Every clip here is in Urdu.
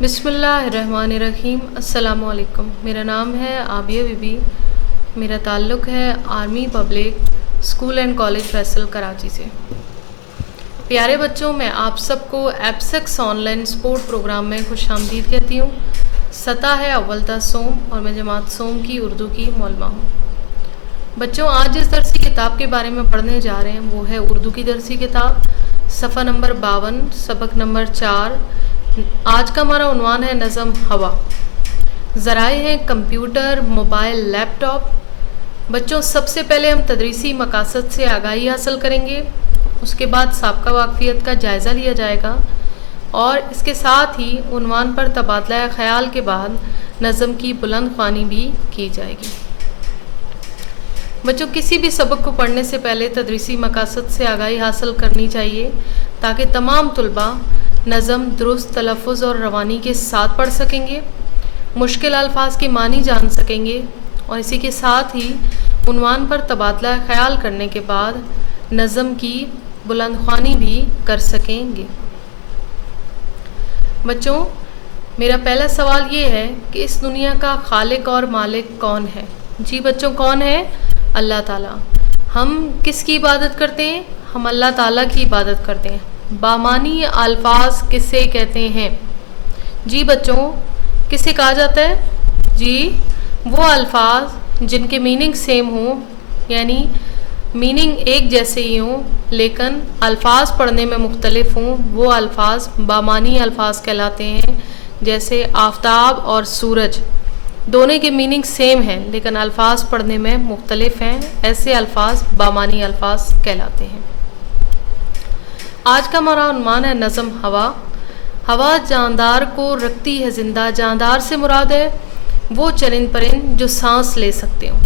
بسم اللہ الرحمن الرحیم۔ السلام علیکم۔ میرا نام ہے عابیہ بی بی۔ میرا تعلق ہے army public school and college Faisal Karachi سے۔ پیارے بچوں، میں آپ سب کو ایپسکس آن لائن سپورٹ پروگرام میں خوش آمدید کہتی ہوں۔ سطح ہے اول تا سوم اور میں جماعت سوم کی اردو کی معلمہ ہوں۔ بچوں، آج جس درسی کتاب کے بارے میں پڑھنے جا رہے ہیں وہ ہے اردو کی درسی کتاب، صفحہ نمبر 52، سبق نمبر 4۔ آج کا ہمارا عنوان ہے نظم ہوا۔ ذرائع ہیں کمپیوٹر، موبائل، لیپ ٹاپ۔ بچوں، سب سے پہلے ہم تدریسی مقاصد سے آگاہی حاصل کریں گے، اس کے بعد سابقہ واقفیت کا جائزہ لیا جائے گا اور اس کے ساتھ ہی عنوان پر تبادلہ خیال کے بعد نظم کی بلند خوانی بھی کی جائے گی۔ بچوں، کسی بھی سبق کو پڑھنے سے پہلے تدریسی مقاصد سے آگاہی حاصل کرنی چاہیے تاکہ تمام طلباء نظم درست تلفظ اور روانی کے ساتھ پڑھ سکیں گے، مشکل الفاظ کے معنی جان سکیں گے اور اسی کے ساتھ ہی عنوان پر تبادلہ خیال کرنے کے بعد نظم کی بلند خوانی بھی کر سکیں گے۔ بچوں، میرا پہلا سوال یہ ہے کہ اس دنیا کا خالق اور مالک کون ہے؟ جی بچوں، کون ہے؟ اللہ تعالیٰ۔ ہم کس کی عبادت کرتے ہیں؟ ہم اللہ تعالیٰ کی عبادت کرتے ہیں۔ بامانی الفاظ کسے کہتے ہیں؟ جی بچوں، کسے کہا جاتا ہے؟ جی، وہ الفاظ جن کے میننگ سیم ہوں، یعنی میننگ ایک جیسے ہی ہوں لیکن الفاظ پڑھنے میں مختلف ہوں، وہ الفاظ بامانی الفاظ کہلاتے ہیں۔ جیسے آفتاب اور سورج، دونوں کے میننگ سیم ہیں لیکن الفاظ پڑھنے میں مختلف ہیں، ایسے الفاظ بامانی الفاظ کہلاتے ہیں۔ آج کا ہمارا عنوان ہے نظم ہوا۔ ہوا جاندار کو رکھتی ہے زندہ۔ جاندار سے مراد ہے وہ چرند پرند جو سانس لے سکتے ہوں۔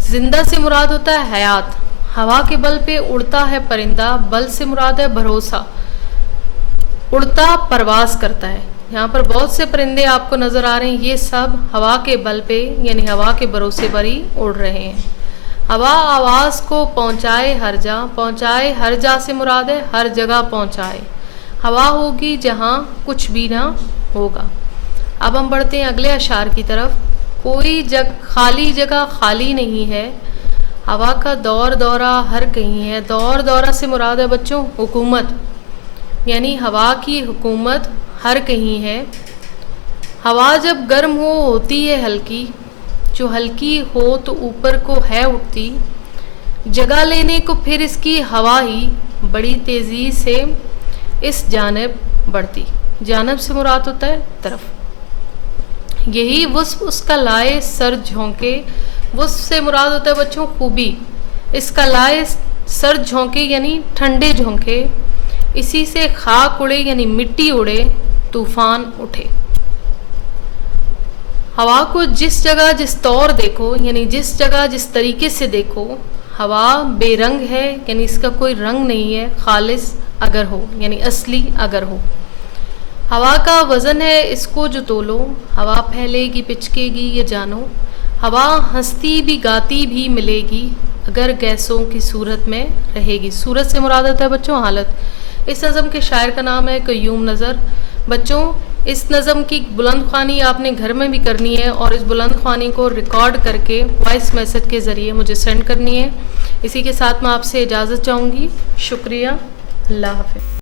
زندہ سے مراد ہوتا ہے حیات۔ ہوا کے بل پہ اڑتا ہے پرندہ، بل سے مراد ہے بھروسہ، اڑتا پرواز کرتا ہے۔ یہاں پر بہت سے پرندے آپ کو نظر آ رہے ہیں، یہ سب ہوا کے بل پہ یعنی ہوا کے بھروسے پر ہی اڑ رہے ہیں۔ ہوا آواز کو پہنچائے ہر جا، پہنچائے ہر جا سے مراد ہے ہر جگہ پہنچائے۔ ہوا ہوگی جہاں کچھ بھی نہ ہوگا۔ اب ہم بڑھتے ہیں اگلے اشعار کی طرف۔ کوئی خالی جگہ خالی نہیں ہے، ہوا کا دور دورہ ہر کہیں ہے۔ دور دورہ سے مراد ہے بچوں حکومت، یعنی ہوا کی حکومت ہر کہیں ہے۔ ہوا جب گرم ہوتی ہے ہلکی، جو ہلکی ہو تو اوپر کو ہے اٹھتی، جگہ لینے کو پھر اس کی ہوا ہی بڑی تیزی سے اس جانب بڑھتی۔ جانب سے مراد ہوتا ہے طرف۔ یہی وصف اس کا لائے سر جھونکے۔ وصف سے مراد ہوتا ہے بچوں خوبی۔ اس کا لائے سر جھونکے یعنی ٹھنڈے جھونکے، اسی سے خاک اڑے یعنی مٹی اڑے، طوفان اٹھے۔ ہوا کو جس جگہ جس طور دیکھو یعنی جس جگہ جس طریقے سے دیکھو، ہوا بے رنگ ہے یعنی اس کا کوئی رنگ نہیں ہے، خالص اگر ہو یعنی اصلی اگر ہو۔ ہوا کا وزن ہے اس کو جو تولو، ہوا پھیلے گی پچکے گی یہ جانو۔ ہوا ہنستی بھی گاتی بھی ملے گی اگر گیسوں کی صورت میں رہے گی۔ صورت سے مراد ہوتا ہے بچوں حالت۔ اس نظم کے شاعر کا نام ہے قیوم نظر۔ بچوں، اس نظم کی بلند خوانی آپ نے گھر میں بھی کرنی ہے اور اس بلند خوانی کو ریکارڈ کر کے وائس میسج کے ذریعے مجھے سینڈ کرنی ہے۔ اسی کے ساتھ میں آپ سے اجازت چاہوں گی۔ شکریہ، اللہ حافظ۔